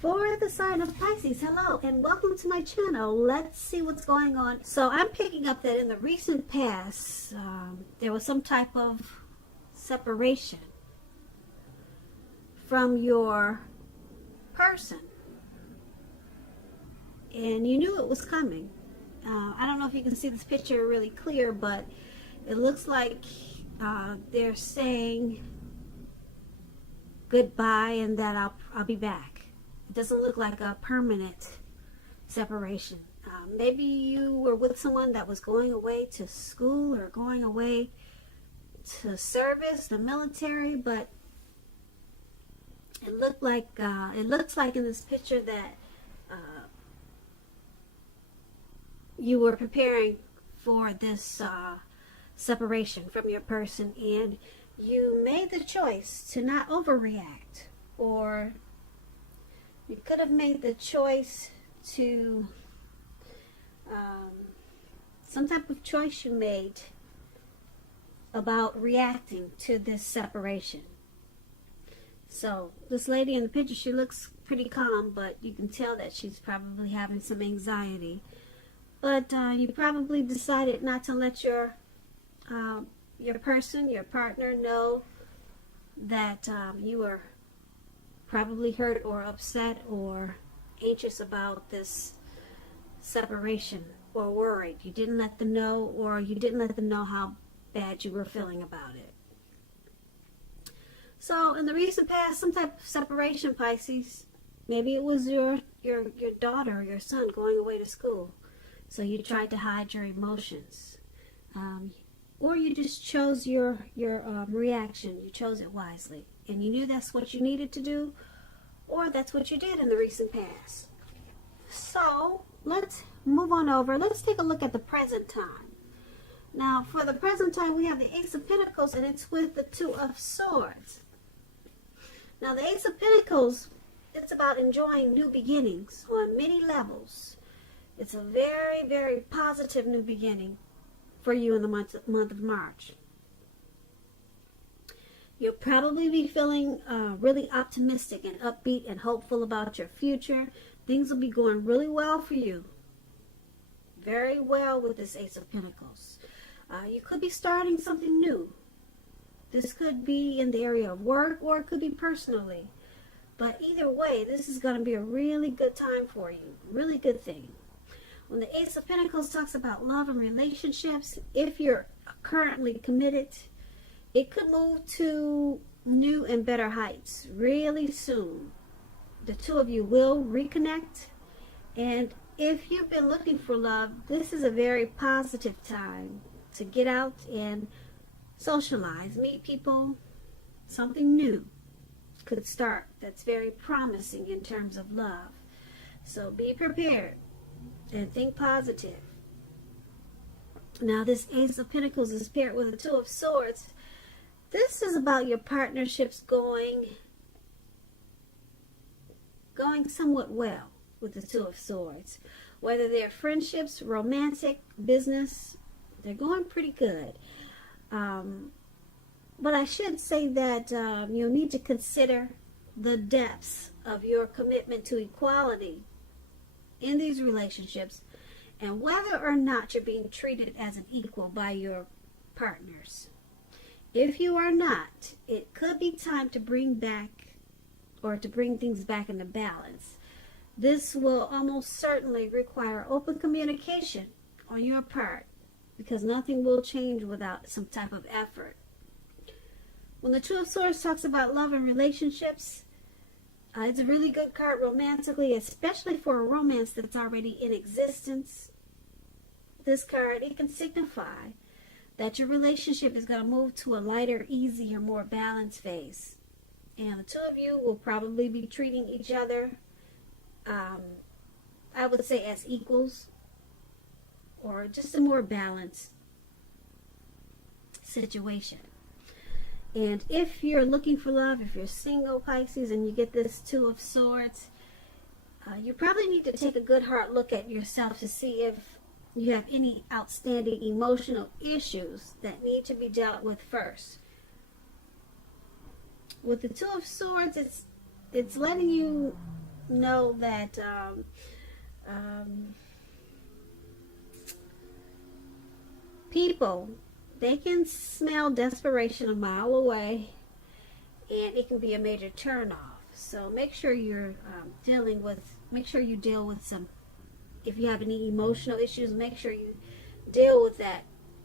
For the sign of Pisces, hello and welcome to my channel. Let's see what's going on. So I'm picking up that in the recent past, there was some type of separation from your person. And you knew it was coming. I don't know if you can see this picture really clear, but it looks like they're saying goodbye and that I'll be back. It doesn't look like a permanent separation. Maybe you were with someone that was going away to school or going away to service, the military, but it looks like in this picture that you were preparing for this separation from your person, and you made the choice to not overreact, or you could have made the choice to some type of choice you made about reacting to this separation. So this lady in the picture, she looks pretty calm, but you can tell that she's probably having some anxiety. But you probably decided not to let your person, your partner, know that you were probably hurt or upset or anxious about this separation, or worried. You didn't let them know, or you didn't let them know how bad you were feeling about it. So in the recent past, some type of separation, Pisces, maybe it was your daughter or your son going away to school. So you tried to hide your emotions, or you just chose your reaction. You chose it wisely, and you knew that's what you needed to do, or that's what you did in the recent past. So let's move on over. Let's take a look at the present time. Now, for the present time, we have the Ace of Pentacles, and it's with the Two of Swords. Now, the Ace of Pentacles, it's about enjoying new beginnings on many levels. It's a very, very positive new beginning for you in the month of March. You'll probably be feeling really optimistic and upbeat and hopeful about your future. Things will be going really well for you. Very well with this Ace of Pentacles. You could be starting something new. This could be in the area of work, or it could be personally. But either way, this is going to be a really good time for you. Really good thing. When the Ace of Pentacles talks about love and relationships, if you're currently committed, it could move to new and better heights really soon. The two of you will reconnect. And if you've been looking for love, this is a very positive time to get out and socialize, meet people. Something new could start that's very promising in terms of love. So be prepared and think positive. Now, this Ace of Pentacles is paired with the Two of Swords. This is about your partnerships going somewhat well with the Two of Swords. Whether they're friendships, romantic, business, they're going pretty good. But I should say that you'll need to consider the depths of your commitment to equality in these relationships, and whether or not you're being treated as an equal by your partners. If you are not, it could be time to bring things back into balance. This will almost certainly require open communication on your part, because nothing will change without some type of effort. When the Two of Swords talks about love and relationships, it's a really good card romantically, especially for a romance that's already in existence. This card, it can signify that your relationship is going to move to a lighter, easier, more balanced phase. And the two of you will probably be treating each other, I would say, as equals, or just a more balanced situation. And if you're looking for love, if you're single, Pisces, and you get this Two of Swords, you probably need to take a good hard look at yourself to see if you have any outstanding emotional issues that need to be dealt with first. With the Two of Swords, it's letting you know that um, people, they can smell desperation a mile away, and it can be a major turnoff. So make sure you're make sure you deal with some, if you have any emotional issues, make sure you deal with that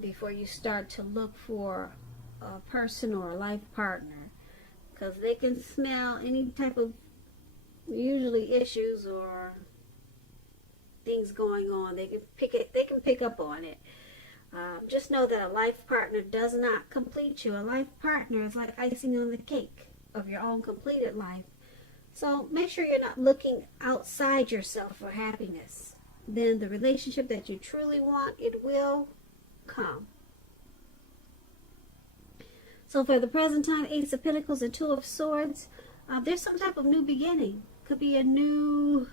before you start to look for a person or a life partner, because they can smell any type of usually issues or things going on. They can pick up on it. Just know that a life partner does not complete you. A life partner is like icing on the cake of your own completed life. So make sure you're not looking outside yourself for happiness. Then the relationship that you truly want, it will come. So for the present time, Ace of Pentacles and Two of Swords, there's some type of new beginning. Could be a new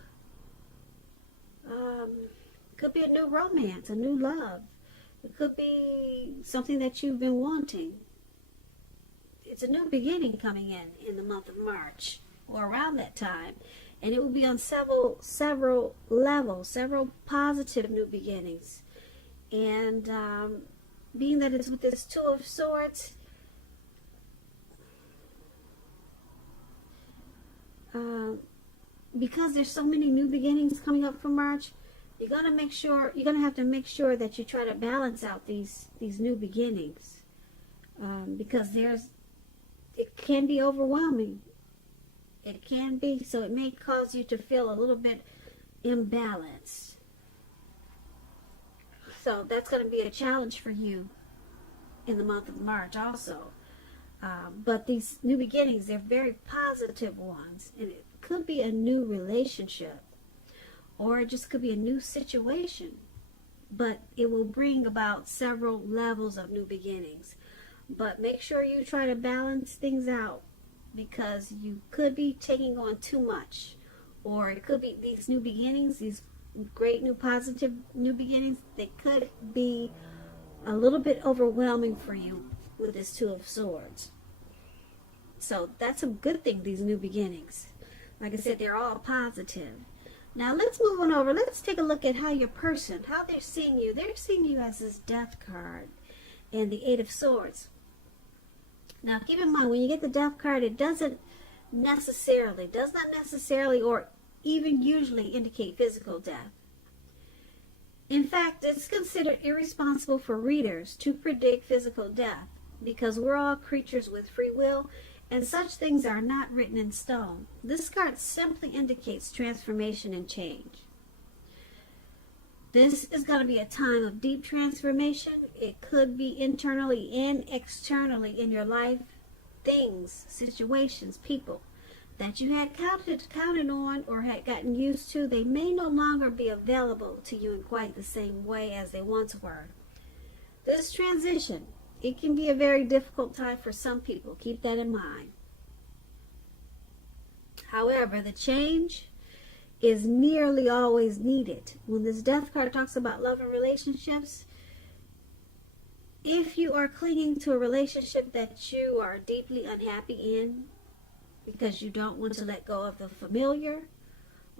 romance, a new love. It could be something that you've been wanting. It's a new beginning coming in the month of March or around that time. And it will be on several levels, several positive new beginnings. And being that it's with this Two of Swords, because there's so many new beginnings coming up for March, you're gonna have to make sure that you try to balance out these new beginnings, because it can be overwhelming. It can be, so it may cause you to feel a little bit imbalanced. So that's going to be a challenge for you in the month of March also. But these new beginnings, they're very positive ones. And it could be a new relationship, or it just could be a new situation. But it will bring about several levels of new beginnings. But make sure you try to balance things out, because you could be taking on too much. Or it could be these new beginnings, these great new positive new beginnings, they could be a little bit overwhelming for you with this Two of Swords. So that's a good thing, these new beginnings. Like I said, they're all positive. Now let's move on over. Let's take a look at how your person, how they're seeing you. They're seeing you as this Death card and the Eight of Swords. Now keep in mind, when you get the Death card, it does not necessarily or even usually indicate physical death. In fact, it's considered irresponsible for readers to predict physical death, because we're all creatures with free will, and such things are not written in stone. This card simply indicates transformation and change. This is going to be a time of deep transformation. It could be internally and externally in your life. Things, situations, people that you had counted on or had gotten used to, they may no longer be available to you in quite the same way as they once were. This transition, it can be a very difficult time for some people. Keep that in mind. However, the change is nearly always needed. When this Death card talks about love and relationships, if you are clinging to a relationship that you are deeply unhappy in, because you don't want to let go of the familiar,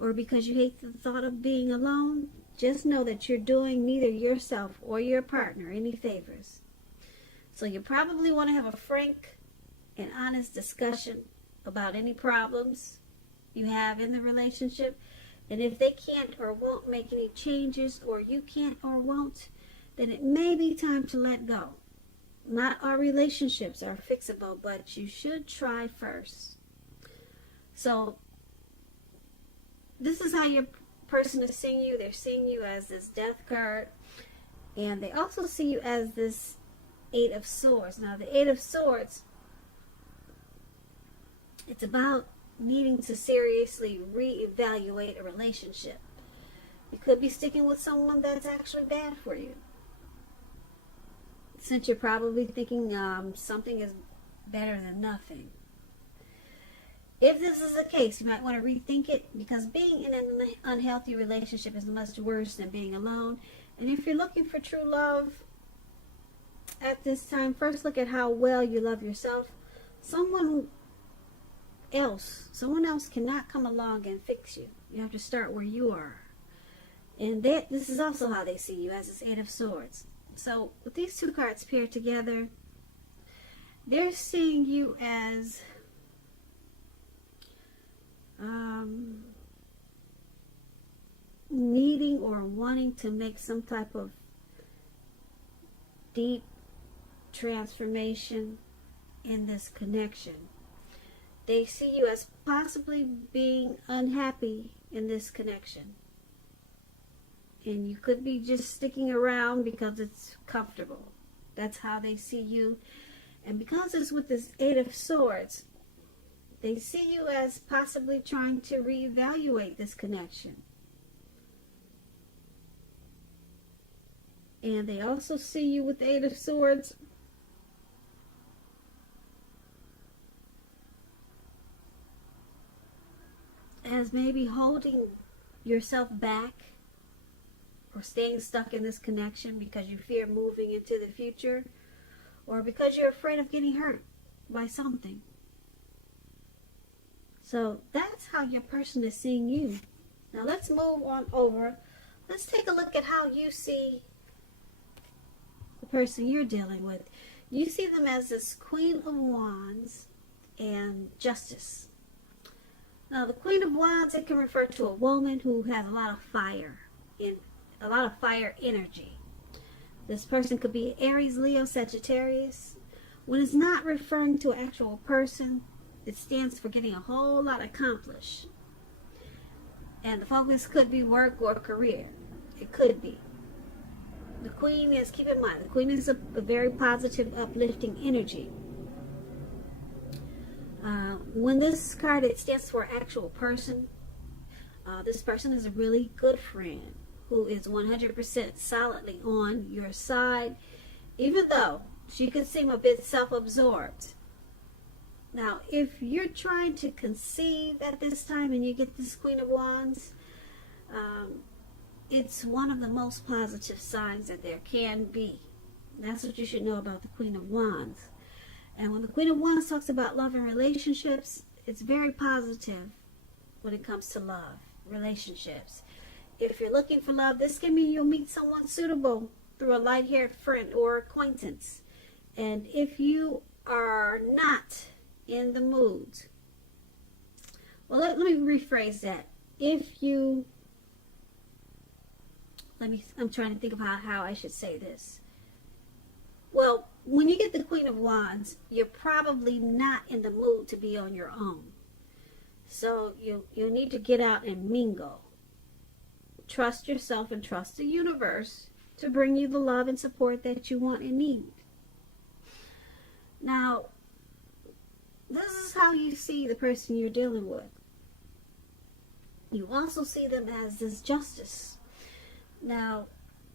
or because you hate the thought of being alone, just know that you're doing neither yourself or your partner any favors. So you probably want to have a frank and honest discussion about any problems you have in the relationship. And if they can't or won't make any changes, or you can't or won't, then it may be time to let go. Not all relationships are fixable, but you should try first. So this is how your person is seeing you. They're seeing you as this Death card, and they also see you as this Eight of Swords. Now the Eight of Swords, it's about needing to seriously reevaluate a relationship. You could be sticking with someone that's actually bad for you, since you're probably thinking something is better than nothing. If this is the case, you might want to rethink it, because being in an unhealthy relationship is much worse than being alone. And if you're looking for true love at this time, first look at how well you love yourself. Someone else. Someone else cannot come along and fix you. You have to start where you are. And this is also how they see you, as this Eight of Swords. So with these two cards paired together, they're seeing you as needing or wanting to make some type of deep transformation in this connection. They see you as possibly being unhappy in this connection. And you could be just sticking around because it's comfortable. That's how they see you. And because it's with this Eight of Swords, they see you as possibly trying to reevaluate this connection. And they also see you with the Eight of Swords as maybe holding yourself back or staying stuck in this connection because you fear moving into the future, or because you're afraid of getting hurt by something. So that's how your person is seeing you. Now let's move on over. Let's take a look at how you see the person you're dealing with. You see them as this Queen of Wands and Justice. Now the Queen of Wands, it can refer to a woman who has a lot of fire energy. This person could be Aries, Leo, Sagittarius. When it's not referring to an actual person, it stands for getting a whole lot accomplished. And the focus could be work or career. It could be. The Queen is, keep in mind, the Queen is a very positive, uplifting energy. When this card, it stands for actual person. This person is a really good friend who is 100% solidly on your side, even though she could seem a bit self-absorbed. Now, if you're trying to conceive at this time and you get this Queen of Wands, it's one of the most positive signs that there can be. That's what you should know about the Queen of Wands. And when the Queen of Wands talks about love and relationships, it's very positive when it comes to love, relationships. If you're looking for love, this can mean you'll meet someone suitable through a light-haired friend or acquaintance. And if you are not in the mood, well, let me rephrase that. I'm trying to think of how I should say this. Well, when you get the Queen of Wands, you're probably not in the mood to be on your own. So you need to get out and mingle. Trust yourself and trust the universe to bring you the love and support that you want and need. Now, this is how you see the person you're dealing with. You also see them as this Justice. Now,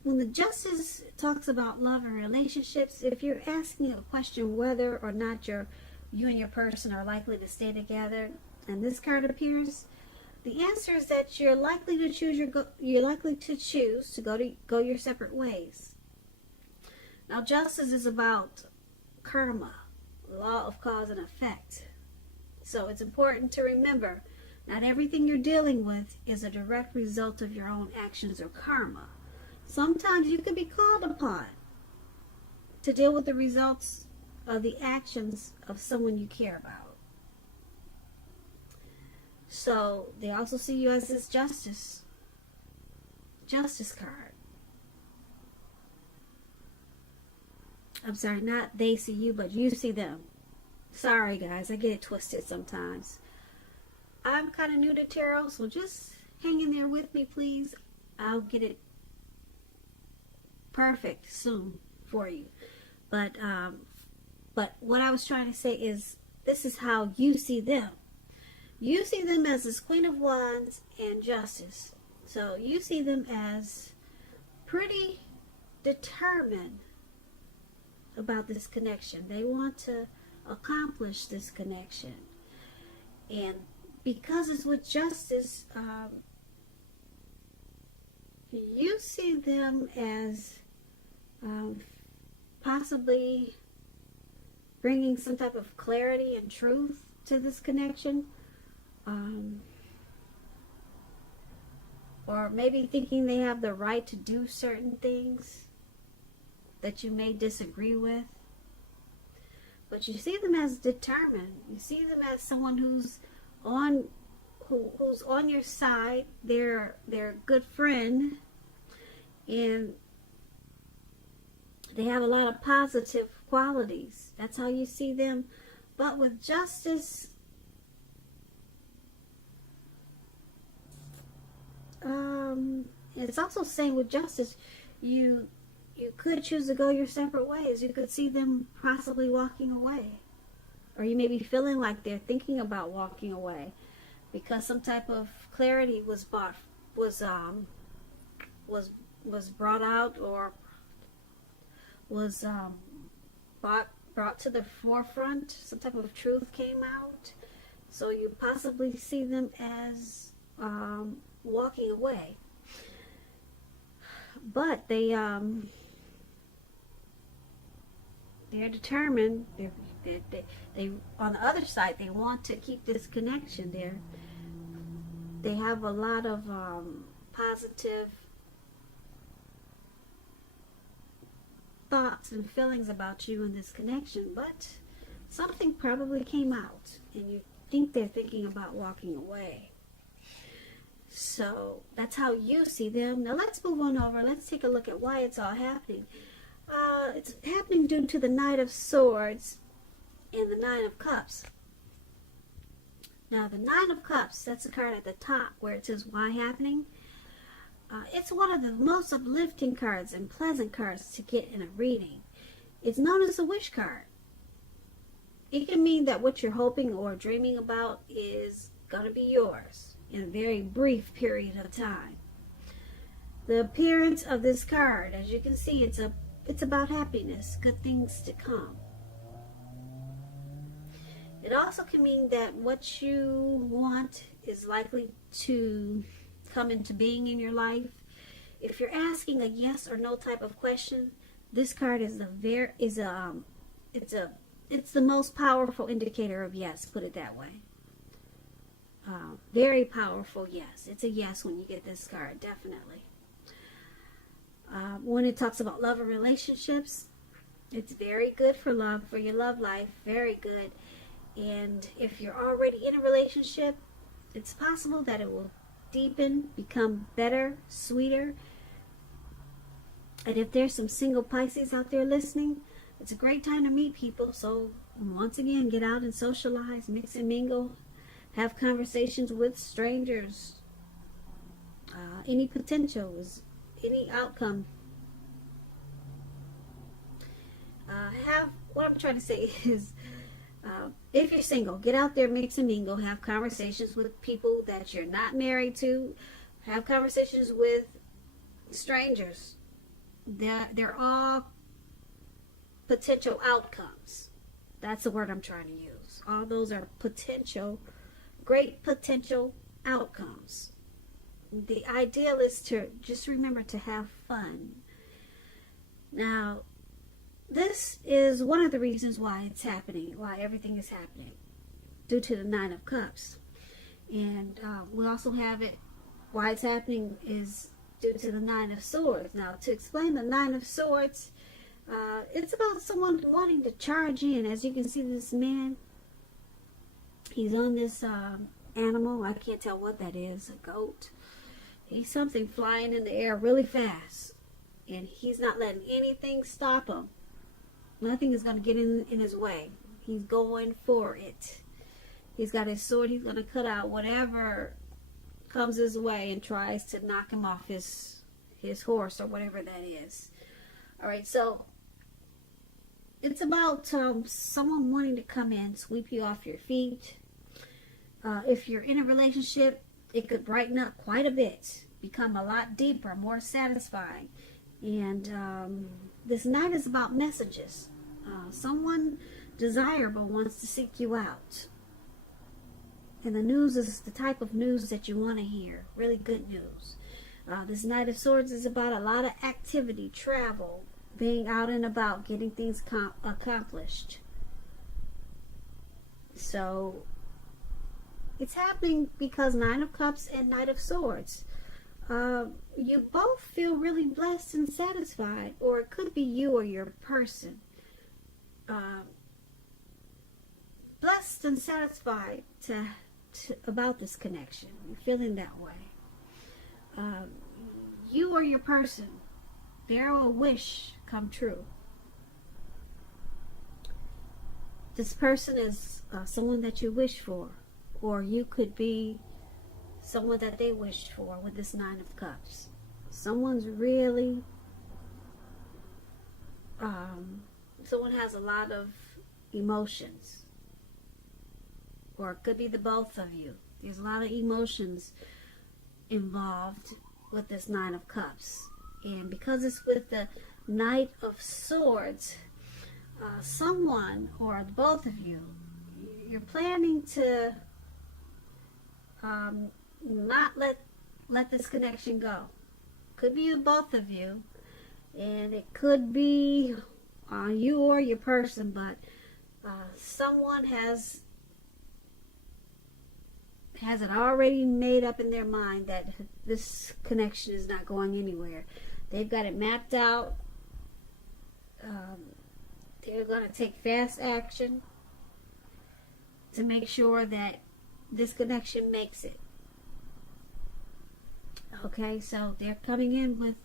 when the Justice talks about love and relationships, if you're asking a question whether or not you and your person are likely to stay together, and this card appears, the answer is that you're likely to choose to go your separate ways. Now, Justice is about karma, law of cause and effect. So it's important to remember, not everything you're dealing with is a direct result of your own actions or karma. Sometimes you can be called upon to deal with the results of the actions of someone you care about. So they also see you as this Justice card. I'm sorry, not they see you, but you see them. Sorry guys, I get it twisted sometimes. I'm kind of new to tarot, so just hang in there with me, please. I'll get it perfect soon for you. But what I was trying to say is, this is how you see them. You see them as this Queen of Wands and Justice. So you see them as pretty determined about this connection. They want to accomplish this connection. And because it's with Justice, you see them as possibly bringing some type of clarity and truth to this connection. Or maybe thinking they have the right to do certain things that you may disagree with. But you see them as determined. You see them as someone who's on your side. They're a good friend, and they have a lot of positive qualities. That's how you see them. But with justice, it's also saying with justice, you could choose to go your separate ways. You could see them possibly walking away, or you may be feeling like they're thinking about walking away because some type of clarity was brought out, or was brought to the forefront. Some type of truth came out, so you possibly see them as walking away. But they're determined. They on the other side, they want to keep this connection there. They have a lot of positive thoughts and feelings about you in this connection, but something probably came out and you think they're thinking about walking away. So that's how you see them. Now let's move on over. Let's take a look at why it's all happening. It's happening due to the Knight of Swords and the Nine of Cups. Now the Nine of Cups, that's the card at the top where it says why happening. It's one of the most uplifting cards and pleasant cards to get in a reading. It's known as a wish card. It can mean that what you're hoping or dreaming about is going to be yours in a very brief period of time. The appearance of this card, as you can see, it's about happiness, good things to come. It also can mean that what you want is likely to come into being in your life. If you're asking a yes or no type of question, this card is it's the most powerful indicator of yes, put it that way. Very powerful yes. It's a yes when you get this card, definitely. When it talks about love and relationships, it's very good for love, for your love life, very good. And if you're already in a relationship, it's possible that it will deepen, become better, sweeter. And if there's some single Pisces out there listening, it's a great time to meet people. So once again, get out and socialize, mix and mingle, have conversations with strangers. Any potential is any outcome. What I'm trying to say is, if you're single, get out there, mix and mingle, have conversations with people that you're not married to, have conversations with strangers. They're all potential outcomes. That's the word I'm trying to use. All those are potential, great potential outcomes. The ideal is to just remember to have fun. Now, this is one of the reasons why it's happening, why everything is happening, due to the Nine of Cups. And we also have it, why it's happening is due to the Nine of Swords. Now, to explain the Nine of Swords, it's about someone wanting to charge in. As you can see, this man, he's on this animal. I can't tell what that is, a goat. He's something flying in the air really fast. And he's not letting anything stop him. Nothing is going to get in his way. He's going for it. He's got his sword. He's going to cut out whatever comes his way and tries to knock him off his horse or whatever that is. All right, so it's about someone wanting to come in, sweep you off your feet. If you're in a relationship, it could brighten up quite a bit, become a lot deeper, more satisfying. And this night is about messages. Someone desirable wants to seek you out. And the news is the type of news that you want to hear. Really good news. This Knight of Swords is about a lot of activity, travel, being out and about, getting things accomplished. So It's happening because Nine of Cups and Knight of Swords. You both feel really blessed and satisfied, or it could be you or your person. Blessed and satisfied about this connection. You're feeling that way. You or your person, there will a wish come true. This person is someone that you wish for, or you could be someone that they wished for with this Nine of Cups. Someone's really, someone has a lot of emotions, or it could be the both of you. There's a lot of emotions involved with this Nine of Cups. And because it's with the Knight of Swords, someone or both of you, you're planning to not let this connection go. Could be the both of you, and it could be you or your person, but someone has it already made up in their mind that this connection is not going anywhere. They've got it mapped out. They're going to take fast action to make sure that this connection makes it. Okay, so they're coming in with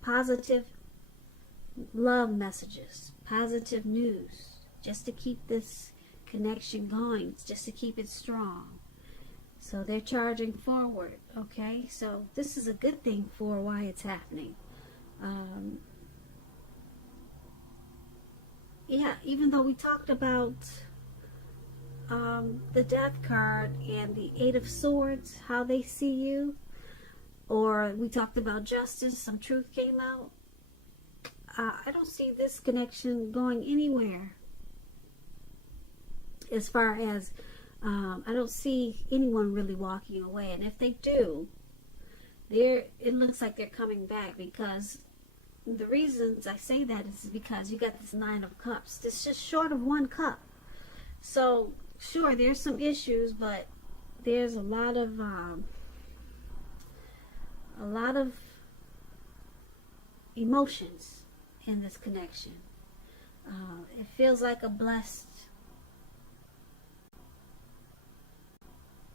positive love messages, positive news, just to keep this connection going, just to keep it strong. So they're charging forward, okay? So this is a good thing for why it's happening. Yeah, even though we talked about the Death card and the Eight of Swords, how they see you, or we talked about justice, some truth came out. I don't see this connection going anywhere. As far as I don't see anyone really walking away, and if they do, it looks like they're coming back, because the reasons I say that is because you got this Nine of Cups. It's just short of one cup. So sure, there's some issues, but there's a lot of emotions in this connection. It feels like a blessed